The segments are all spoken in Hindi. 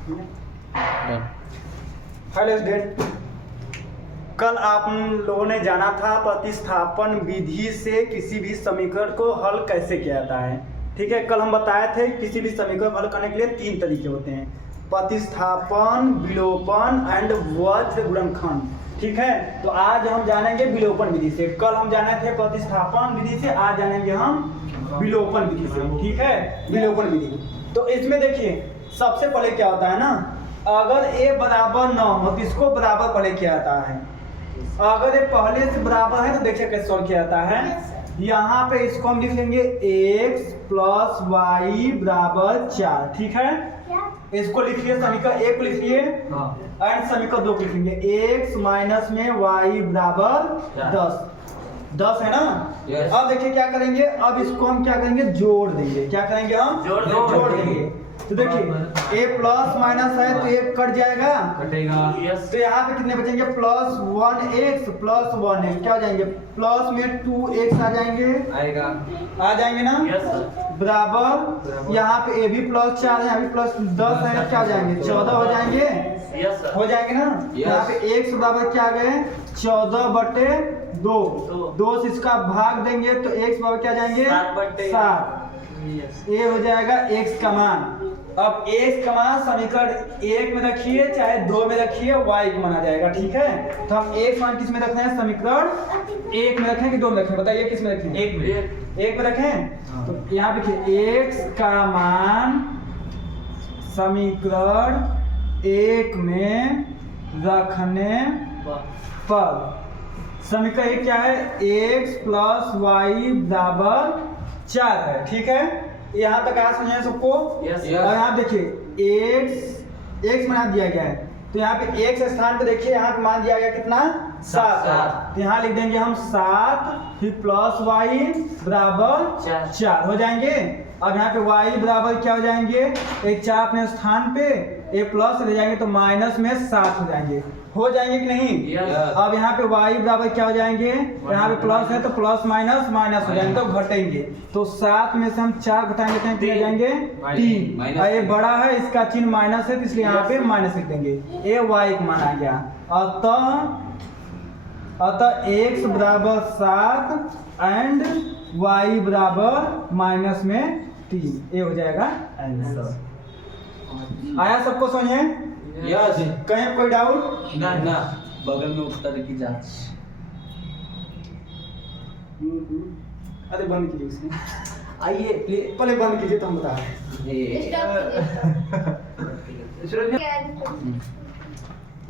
हेलो स्टूडेंट, कल आप लोगों ने जाना था प्रतिस्थापन विधि से किसी भी समीकरण को हल कैसे किया जाता है। ठीक है, कल हम बताए थे किसी भी समीकरण को हल करने के लिए 3 तरीके होते हैं, प्रतिस्थापन, विलोपन एंड वज्र गुणनखंड। ठीक है, तो आज हम जानेंगे विलोपन विधि से। कल हम जाने थे प्रतिस्थापन विधि से, आज जानेंगे हम विलोपन विधि से। ठीक है, विलोपन विधि। तो इसमें देखिए सबसे पहले क्या होता है ना, अगर a बराबर 9 हो तो इसको बराबर पहले किया जाता है। अगर ये पहले से बराबर है तो देखिए कैसे सॉल्व किया जाता है। यहाँ पे इसको हम लिखेंगे x प्लस वाई बराबर 4। ठीक है, इसको लिखिए, समीकरण 1 लिखिए एंड समीकरण 2 लिखेंगे। x माइनस में y बराबर 10 है ना। अब देखिए क्या करेंगे, अब इसको हम क्या करेंगे, जोड़ देंगे। क्या करेंगे, हम जोड़ देंगे। तो देखिए a प्लस माइनस है तो एक कट जाएगा, कटेगा। तो यहाँ पे कितने बचेंगे, प्लस 1x प्लस 1x क्या हो जाएंगे, प्लस में 2x आ जाएंगे, आ जाएंगे ना। बराबर यहाँ पे a भी प्लस 4 है, यहाँ भी प्लस 10 है, क्या हो जाएंगे, 14 हो जाएंगे, हो जाएंगे ना। यहाँ पे x बराबर क्या आ गए, 14/2। 2 से इसका भाग देंगे तो x बराबर क्या जाएंगे, 7। ये हो जाएगा x का मान। अब x का मान समीकरण 1 में रखिए चाहे 2 में रखिए, y का मान आ जाएगा। ठीक है, तो हम x मान किस में रखना है, समीकरण 1 में रखें कि 2 में रखें, बताइए किस में रखें, 1 में रखें। तो यहाँ देखिए x का मान समीकरण 1 में रखने पर समीकरण 1 क्या है, x प्लस वाई बराबर 4 है। ठीक है, यहाँ तक आज समझे सबको। और यहाँ देखिए x बना दिया गया है, तो यहाँ पे x स्थान पे देखिए यहाँ पे मान दिया गया कितना, 7। तो यहाँ लिख देंगे हम 7 फिर प्लस वाई बराबर 4 हो जाएंगे। अब यहाँ पे y बराबर क्या हो जाएंगे, एक 4 अपने स्थान पे, एक प्लस ले जाएंगे तो माइनस में 7 हो जाएंगे, हो जाएंगे कि नहीं। अब यहाँ पे y बराबर क्या हो जाएंगे, यहाँ पे प्लस है तो प्लस माइनस माइनस हो जाएंगे, तो घटेंगे। तो 7 में से हम 4 घटाएंगे तो कितने जाएंगे, 3। ये बड़ा है, इसका चिन्ह माइनस है तो इसलिए यहाँ पे माइनस लिख देंगे। ये y का मान आ गया। अतः x बराबर 7 एंड y बराबर माइनस में 3, ये हो जाएगा आंसर। आया सबको समझे? कहीं कोई डाउट ना? बगल में उत्तर की जांच। अरे बंद कीजिए उसने, आइए पहले बंद कीजिए तो हम बता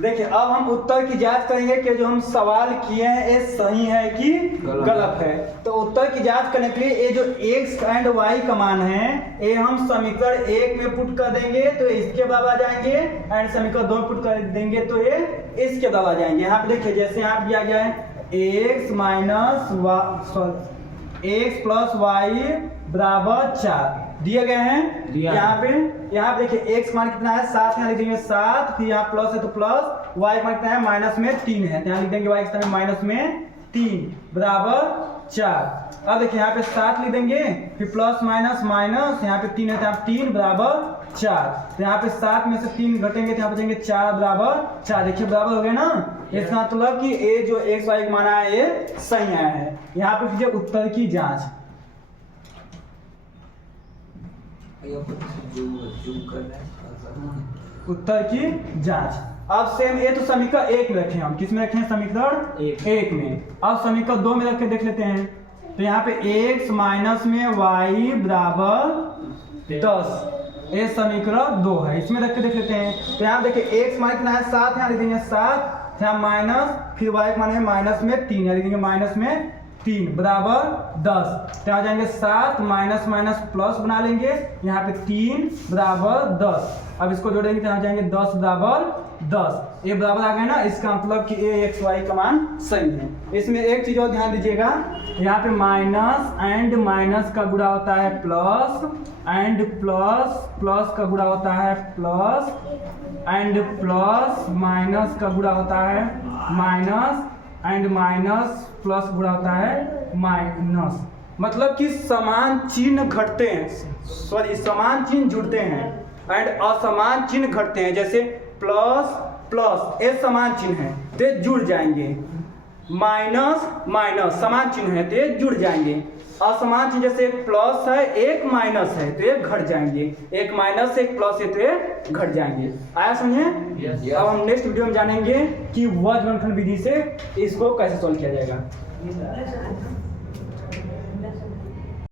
देखिए। अब हम उत्तर की जांच करेंगे कि जो हम सवाल किए हैं ये सही है कि गलत है। तो उत्तर की जांच करने के लिए ये जो x एंड y का मान है ये हम समीकरण 1 में पुट कर देंगे तो इसके बराबर आ जाएंगे, एंड समीकरण 2 में पुट कर देंगे तो ये इसके बराबर आ जाएंगे। यहाँ पे देखिए जैसे यहाँ दिया गया है x प्लस वाई बराबर 4 दिए गए हैं। यहाँ पे देखिए x मान कितना है, 7 यहाँ लिख देंगे 7, फिर यहाँ प्लस है तो प्लस, y मान कितना है, माइनस में 3 है, यहाँ लिख देंगे y कितना है, माइनस में 3 बराबर 4। अब देखिए यहाँ पे 7 लिख देंगे, फिर प्लस माइनस माइनस, यहाँ पे 3 है तो यहाँ 3 बराबर 4। तो यहाँ पे 7 में से 3 घटेंगे तो यहाँ बचेंगे 4 बराबर 4। देखिए बराबर हो गए ना, इसका मतलब कि ये जो x y का मान आया ये सही आया है। यहाँ पे कीजिए उत्तर की जाँच। उत्तर की जांच। अब सेम ये तो समीकरण 1 में रखे हम, किस में रखे हैं, समीकरण 1 में। अब समीकरण 2 में रख के देख लेते हैं। तो यहाँ पे x माइनस में y बराबर 10, ये समीकरण 2 है, इसमें रख के देख लेते हैं। तो यहाँ देखिए x मान कितना है, 7, यहाँ लिख देंगे 7, यहाँ माइनस, फिर y मान है माइनस में 3, यहाँ लिख देंगे माइनस में 3 बराबर 10। तो आ जाएंगे 7 माइनस माइनस प्लस बना लेंगे, यहाँ पे 3 बराबर 10। अब इसको जोड़ेंगे तो यहाँ जाएंगे 10 बराबर 10, ये बराबर आ गए ना। इसका मतलब कि ये एक्स वाई का मान सही है। इसमें एक चीज और ध्यान दीजिएगा, यहाँ पे माइनस एंड माइनस का गुणा होता है प्लस, एंड प्लस प्लस का गुणा होता है प्लस, एंड प्लस माइनस का गुणा होता है माइनस, एंड माइनस प्लस गुणा होता है माइनस। मतलब कि समान चिन्ह घटते हैं, सॉरी समान चिन्ह जुड़ते हैं। एंड असमान चिन्ह घटते हैं, जैसे प्लस प्लस ये समान चिन्ह है तो ये जुड़ जाएंगे, माइनस माइनस समान चिन्ह है तो ये जुड़ जाएंगे, असमान चिन्ह जैसे एक प्लस है एक माइनस है तो ये घट जाएंगे, एक माइनस एक प्लस है तो ये घट जाएंगे। आया समझे? Yes. अब हम नेक्स्ट वीडियो में जानेंगे कि वज्र गुणनखंड विधि से इसको कैसे सॉल्व किया जाएगा।